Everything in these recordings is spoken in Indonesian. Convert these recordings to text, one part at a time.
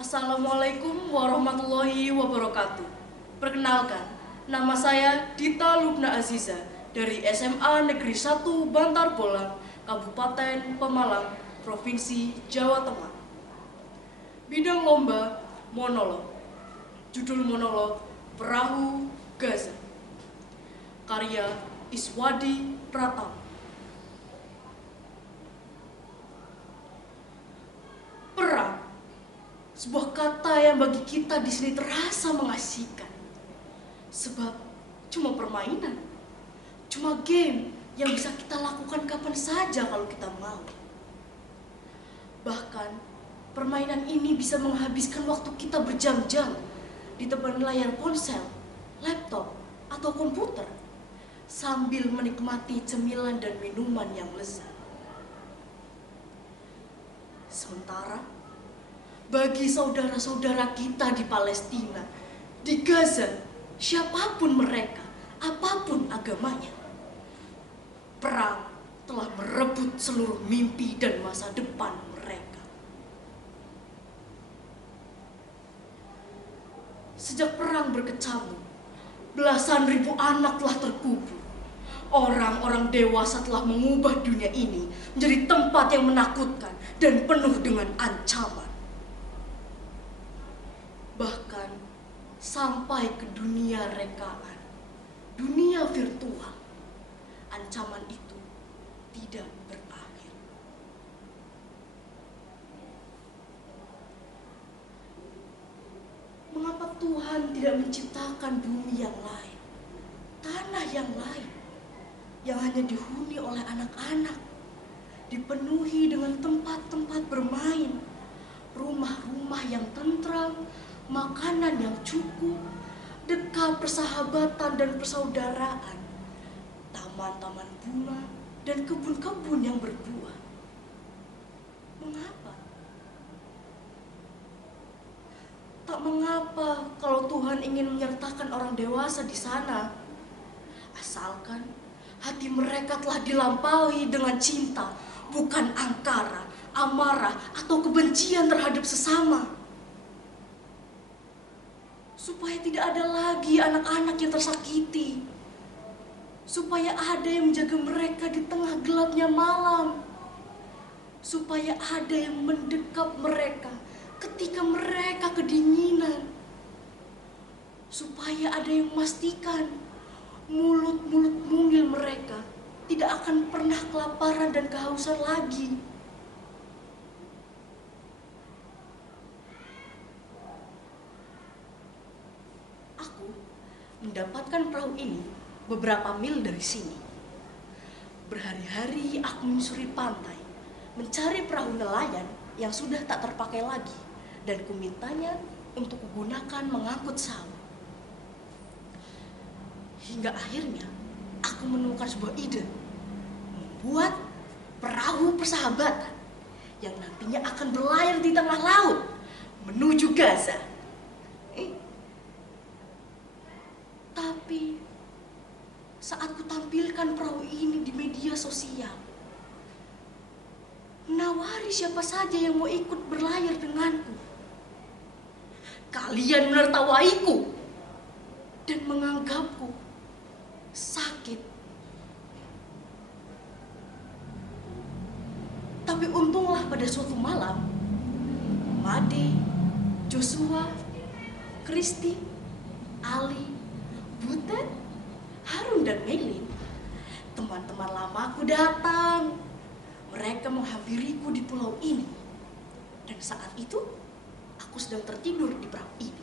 Assalamualaikum warahmatullahi wabarakatuh. Perkenalkan, nama saya Dita Lubna Aziza dari SMA Negeri 1 Bantar Bolang, Kabupaten Pemalang, Provinsi Jawa Tengah. Bidang lomba monolog. Judul monolog Perahu Gaza. Karya Iswadi Pratama. Perang, sebuah kata yang bagi kita di sini terasa mengasihkan. Sebab cuma permainan, cuma game yang bisa kita lakukan kapan saja kalau kita mau. Bahkan permainan ini bisa menghabiskan waktu kita berjam-jam di depan layar ponsel, laptop, atau komputer sambil menikmati cemilan dan minuman yang lezat. Sementara bagi saudara-saudara kita di Palestina, di Gaza, siapapun mereka, apapun agamanya, perang telah merebut seluruh mimpi dan masa depan mereka. Sejak perang berkecamuk, belasan ribu anak telah terkubur. Orang-orang dewasa telah mengubah dunia ini menjadi tempat yang menakutkan dan penuh dengan ancaman. Bahkan sampai ke dunia rekaan, dunia virtual, ancaman itu tidak berakhir. Mengapa Tuhan tidak menciptakan bumi yang lain, tanah yang lain, yang hanya dihuni oleh anak-anak, dipenuhi dengan tempat-tempat bermain, rumah-rumah yang tentram, makanan yang cukup, dekat persahabatan dan persaudaraan, taman-taman bunga, dan kebun-kebun yang berbuah. Mengapa? Tak mengapa kalau Tuhan ingin menyertakan orang dewasa di sana, asalkan hati mereka telah dilampaui dengan cinta, bukan angkara, amarah, atau kebencian terhadap sesama. Supaya tidak ada lagi anak-anak yang tersakiti. Supaya ada yang menjaga mereka di tengah gelapnya malam. Supaya ada yang mendekap mereka ketika mereka kedinginan. Supaya ada yang memastikan mulut-mulut mungil mereka tidak akan pernah kelaparan dan kehausan lagi. Aku mendapatkan perahu ini beberapa mil dari sini. Berhari-hari aku menyusuri pantai, mencari perahu nelayan yang sudah tak terpakai lagi, dan kumintanya untuk kugunakan mengangkut sawi. Hingga akhirnya aku menemukan sebuah ide, membuat perahu persahabatan yang nantinya akan berlayar di tengah laut menuju Gaza. Tapi saat kutampilkan perahu ini di media sosial, menawari siapa saja yang mau ikut berlayar denganku, kalian menertawaiku dan menganggapku sakit. Tapi untunglah pada suatu malam, Made, Joshua, Kristi, Ali, Butet, Harun, dan Melin, teman-teman lamaku datang. Mereka menghampiriku di pulau ini. Dan saat itu, aku sedang tertidur di perahu ini.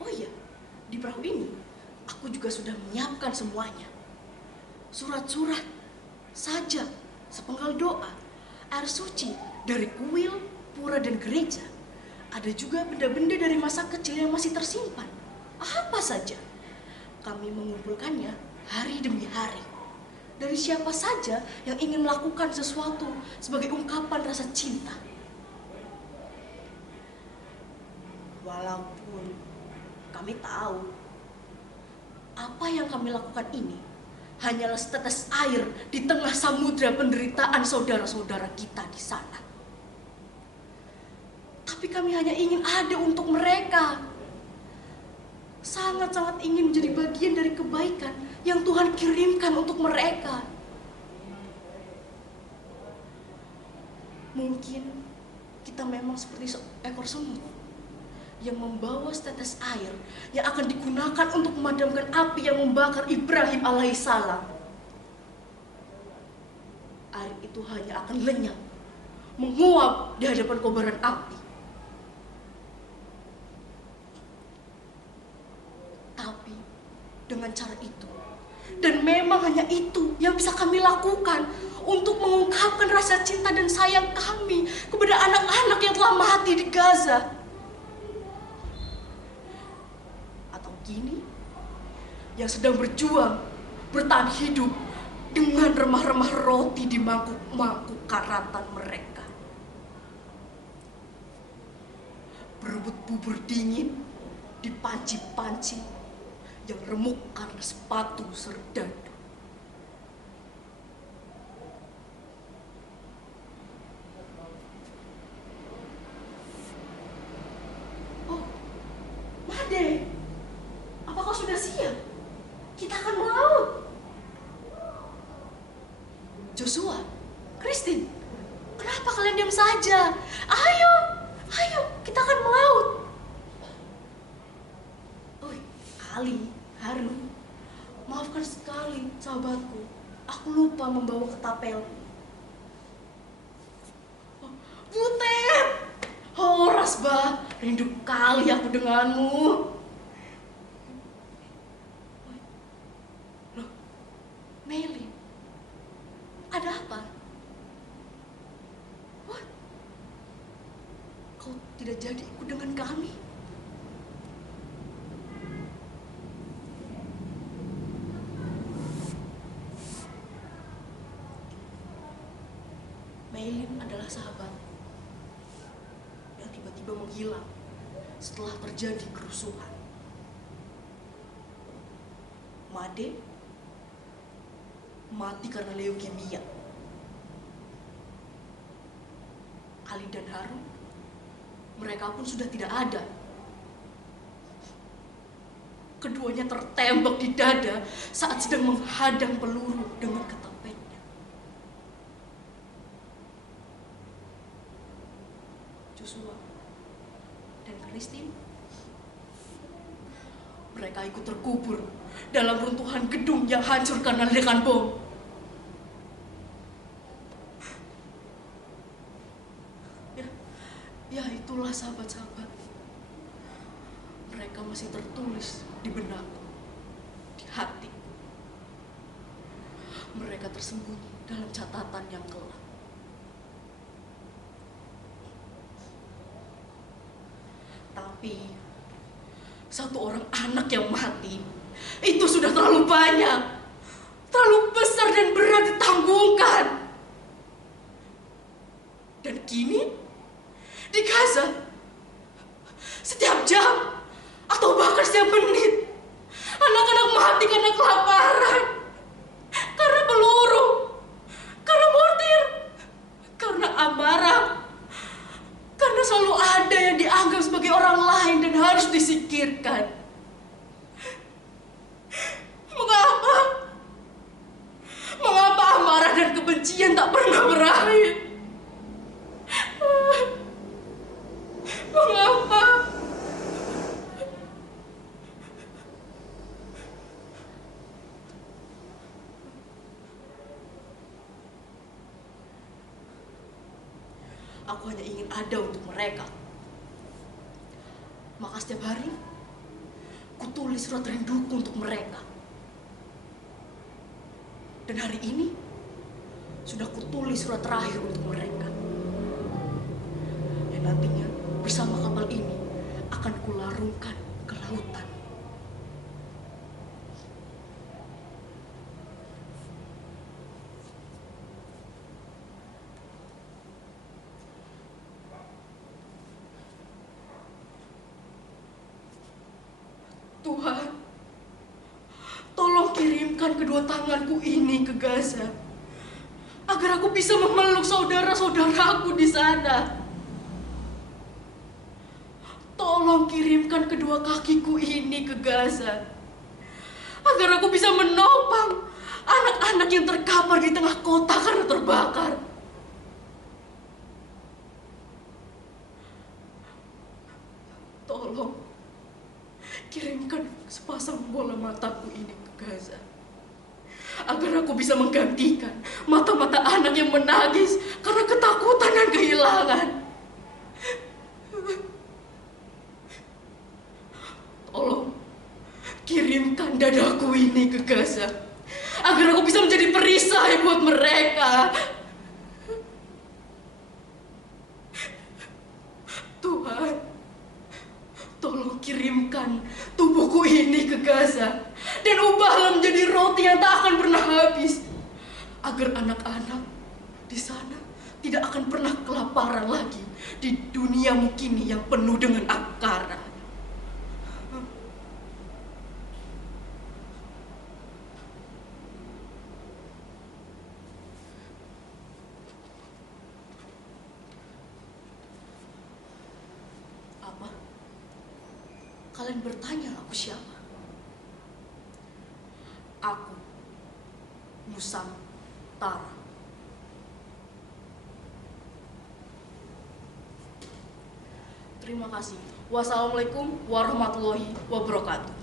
Oh iya, di perahu ini, aku juga sudah menyiapkan semuanya. Surat-surat, sajak, sepenggal doa, air suci dari kuil, pura, dan gereja. Ada juga benda-benda dari masa kecil yang masih tersimpan. Apa saja, kami mengumpulkannya hari demi hari. Dari siapa saja yang ingin melakukan sesuatu sebagai ungkapan rasa cinta. Walaupun kami tahu apa yang kami lakukan ini hanyalah setetes air di tengah samudra penderitaan saudara-saudara kita di sana. Tapi kami hanya ingin ada untuk mereka. Sangat-sangat ingin menjadi bagian dari kebaikan yang Tuhan kirimkan untuk mereka. Mungkin kita memang seperti seekor semut yang membawa setetes air yang akan digunakan untuk memadamkan api yang membakar Ibrahim alaihissalam. Air itu hanya akan lenyap, menguap di hadapan kobaran api. Tapi dengan cara itu, dan memang hanya itu yang bisa kami lakukan untuk mengungkapkan rasa cinta dan sayang kami kepada anak-anak yang telah mati di Gaza. Atau kini, yang sedang berjuang, bertahan hidup dengan remah-remah roti di mangkuk-mangkuk karatan mereka. Berebut bubur dingin di panci-panci yang remuk karena sepatu serdadu. Oh, Made, apakah sudah siap? Kita akan melaut. Joshua, Christine, kenapa kalian diam saja? Ayo, ayo, kita akan melaut. Oh, kali, Harun, maafkan sekali sahabatku. Aku lupa membawa ketapel. Oh, Butet, horas bah, rindu kali aku denganmu. Loh, Meli, ada apa? What? Kau tidak jadi ikut dengan kami? Maylin adalah sahabat yang tiba-tiba menghilang setelah terjadi kerusuhan. Made mati karena leukemia. Ali dan Harun, mereka pun sudah tidak ada. Keduanya tertembak di dada saat sedang menghadang peluru dengan ketapelnya. Joshua dan Christine, mereka ikut terkubur dalam runtuhan gedung yang hancur karena ledakan bom. Ya itulah sahabat-sahabat. Mereka masih tertulis di benakku, di hati. Mereka tersembunyi dalam catatan yang gelap. Tapi satu orang anak yang mati itu sudah terlalu banyak, terlalu besar dan berat ditanggungan. Dan kini di Gaza, setiap jam atau bahkan setiap menit, anak-anak mati karena kelaparan, karena peluru, karena mortir, karena amarah, karena selalu ada yang dianggap sebagai orang lain dan harus disingkirkan. Mengapa? Mengapa amarah dan kebencian tak pernah berakhir? Mengapa? Aku hanya ingin ada untuk mereka. Maka setiap hari, kutulis surat rinduku untuk mereka. Dan hari ini, sudah kutulis surat terakhir untuk mereka. Dan nantinya, bersama kapal ini, akan kularungkan ke lautan. Tuhan, tolong kirimkan kedua tanganku ini ke Gaza, agar aku bisa memeluk saudara-saudaraku di sana. Tolong kirimkan kedua kakiku ini ke Gaza, agar aku bisa menopang anak-anak yang terkapar di tengah kota karena terbakar. Tolong kirimkan sepasang bola mataku ini ke Gaza, agar aku bisa menggantikan mata-mata anak yang menangis karena ketakutan dan kehilangan. Tolong kirimkan dadaku ini ke Gaza, agar aku bisa menjadi perisai buat mereka. Tuhan, tolong kirimkan tubuhku ini ke Gaza dan ubahlah menjadi roti yang tak akan pernah habis, agar anak-anak di sana tidak akan pernah kelaparan lagi di duniamu kini yang penuh dengan angkara. Apa? Kalian bertanya aku siapa? Aku Nusantara. Terima kasih. Wassalamualaikum warahmatullahi wabarakatuh.